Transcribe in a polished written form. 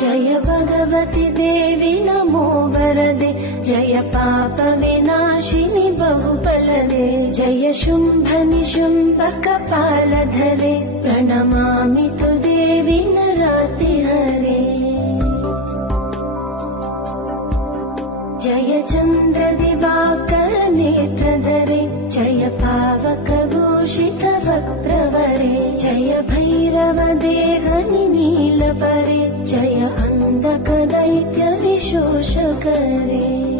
जय भगवति देवी नमो वरदे, जय पाप विनाशिनि बहुबलदे, जय शुम्भ निशुम्भ कपालधरे, प्रणमामि तु देवी नरातिहरे। जय चन्द्र दिवाकर नेत्रधरे, जय पावक भूषित वक्त्रवरे, जय भैरव देहनि नीलपरे, जय अन्धक दैत्य विशोषकरे।